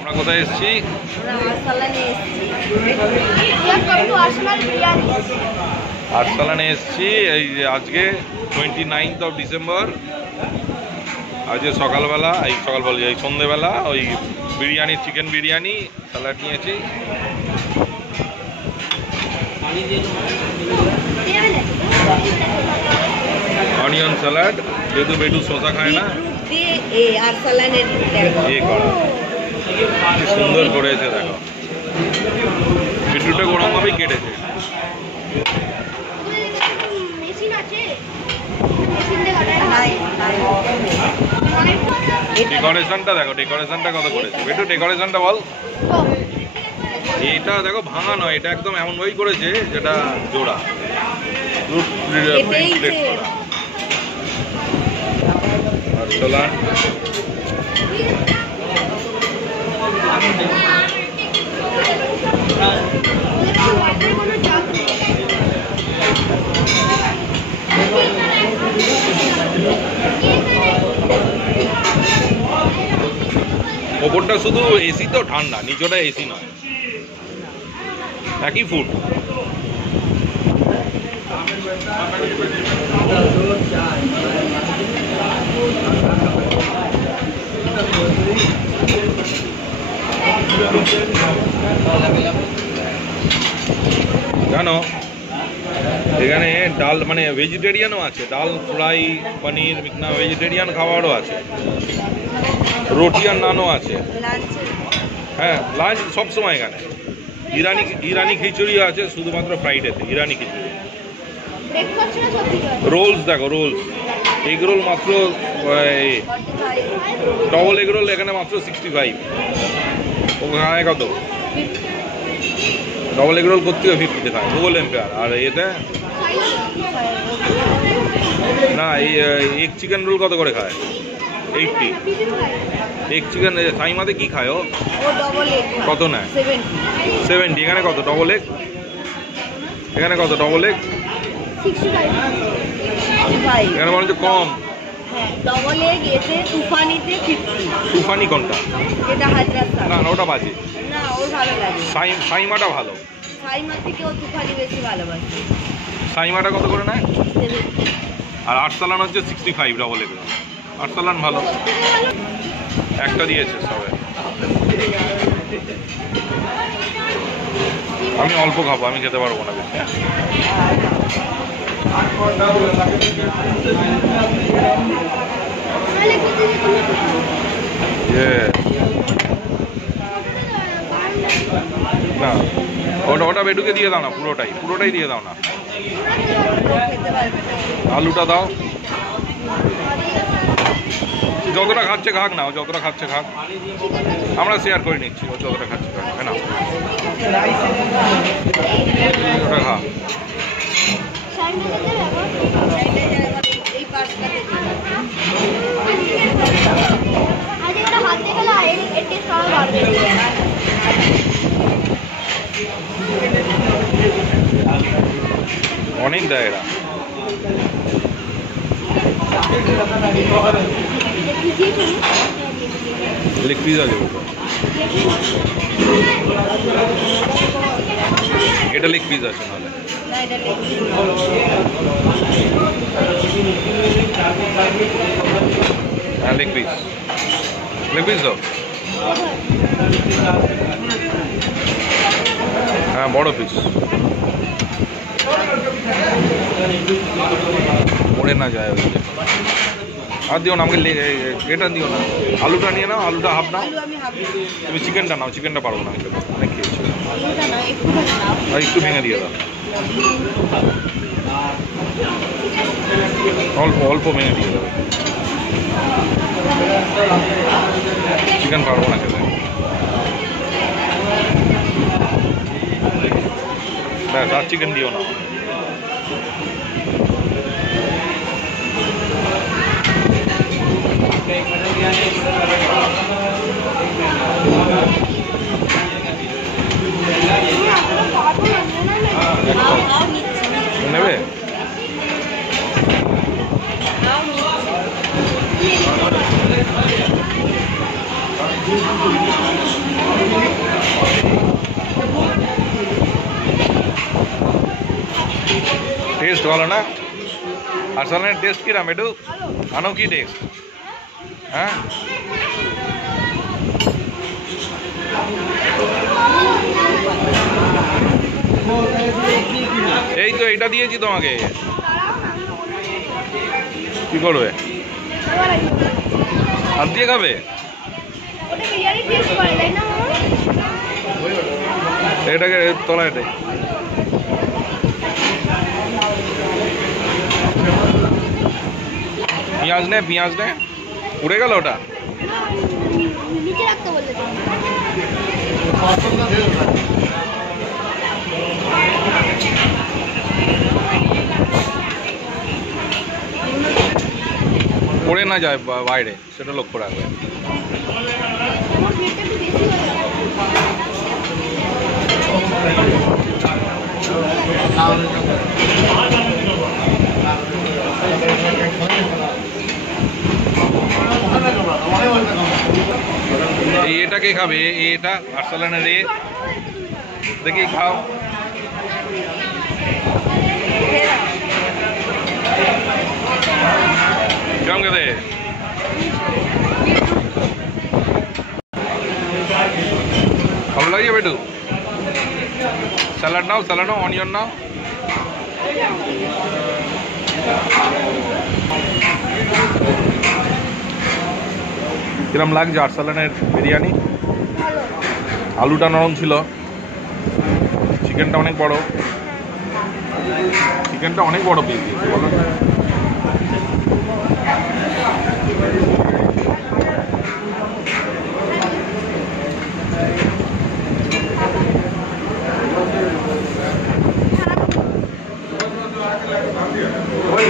আমরা কোথায় এসেছি? আরসালানে এসেছি। এই যে আজকে 29th of December, আজকে সকালবেলা এই সন্ধ্যেবেলা ওই বিরিয়ানি, চিকেন বিরিয়ানি, স্যালাড নিয়েছি। অনিয়ন স্যালাড, যেহেতু বেটু শসা খায় না, কি সুন্দর করেছে দেখো। বেটুটা গরম ভাবেই কেটেছে। ডেকোরেশনটা দেখো, ডেকোরেশনটা কত করেছে বেটু, ডেকোরেশনটা বল। এটা দেখো ভাঙা নয়, এটা একদম এমন ভাবেই করেছে যেটা জোড়া। ওপরটা শুধু এসি, তো ঠান্ডা, নিচটা এসি নয়, একই ফুড। জানো এখানে ডাল মানে ভেজিটেরিয়ানও আছে, ডাল ফ্রাই, পনির, মিকনা ভেজিটেরিয়ান খাবারও আছে, রুটি আর নানও আছে। হ্যাঁ, লাঞ্চ সবসময় এখানে। ইরানি খিচুড়িও আছে, শুধুমাত্র ফ্রাইডেতে ইরানি খিচুড়ি। রোলস দেখো, রোলস, এগ রোল মাত্র ডবল এগ রোল এখানে মাত্র 65। ওখানে কত? ডবল এগ রোল করতে 50-তে খায় গুগল এম্পায়ার। আর এতে না, এই এগ চিকেন রোল কত করে খায়? 80। এগ চিকেন সাইমাতে কি খায় ও? কত নেয়? 70। এখানে কত ডবল এগ? এখানে কত ডবল এগ? এখানে মনে হচ্ছে কম। তুফানি কোনটা? না না, ওটা বাজে। সাইমাটা ভালো। সাইমাটা কত করে নেয়? আর আরসালান হচ্ছে 65 ডবল এগ। আরসালান ভালো। একটা দিয়েছে সবে। আমি অল্প খাবো, আমি খেতে পারবো না বেশি। না, ওটা বেটুকে দিয়ে দাও না, পুরোটাই দিয়ে দাও না। আলুটা দাও। যতটা খাচ্ছে খাক না, ও যতটা খাচ্ছে খাক, আমরা শেয়ার করে নিচ্ছি। ও যতটা খাচ্ছে খাক, না ওটা খা। অনেক দেয় এরা। লেগ পিস আছে, এটা লেগ পিস আছে নাহলে। হ্যাঁ, লেগ পিস, লেগ পিস দাও। হ্যাঁ, বড় পিস, মরে না যায়। আর দিও না আমাকে, এটা দিও না। আলুটা নিয়ে নাও, আলুটা হাফ নাও। তুমি চিকেনটা নাও, চিকেনটা পারবো না, অনেক খেয়েছি। আর একটু ভেঙে দিয়ে দাও, অল্প অল্প ভেঙে দিয়ে দাও। চিকেন পারবো না খেতে। ব্যাস, আর চিকেন দিও না। নেবে? ভালো না? আরসালানের টেস্ট কিরাম একটু আনো, কি টেস্ট? হ্যাঁ, এই তো এটা দিয়েছি তোমাকে, কি করবে? হাত দিয়ে খাবে? এটাকে তোলা, এটাই পেঁয়াজ নে, পেঁয়াজ নে। উড়ে গেল ওটা। পড়ে না যায় বাইরে, সেটা লক্ষ্য রাখবে। এটাকে খাবে, এটা আরসালানের দেখি খাও। কেমন খেতে? ভালো লাগছে বেটু? স্যালাড নাও, স্যালাড নাও, অনিয়ন নাও। কিরম লাগছে আরসালানের বিরিয়ানি? আলুটা নরম ছিল, চিকেনটা অনেক বড়, চিকেনটা অনেক বড় পিস দিয়েছে বলো। ওই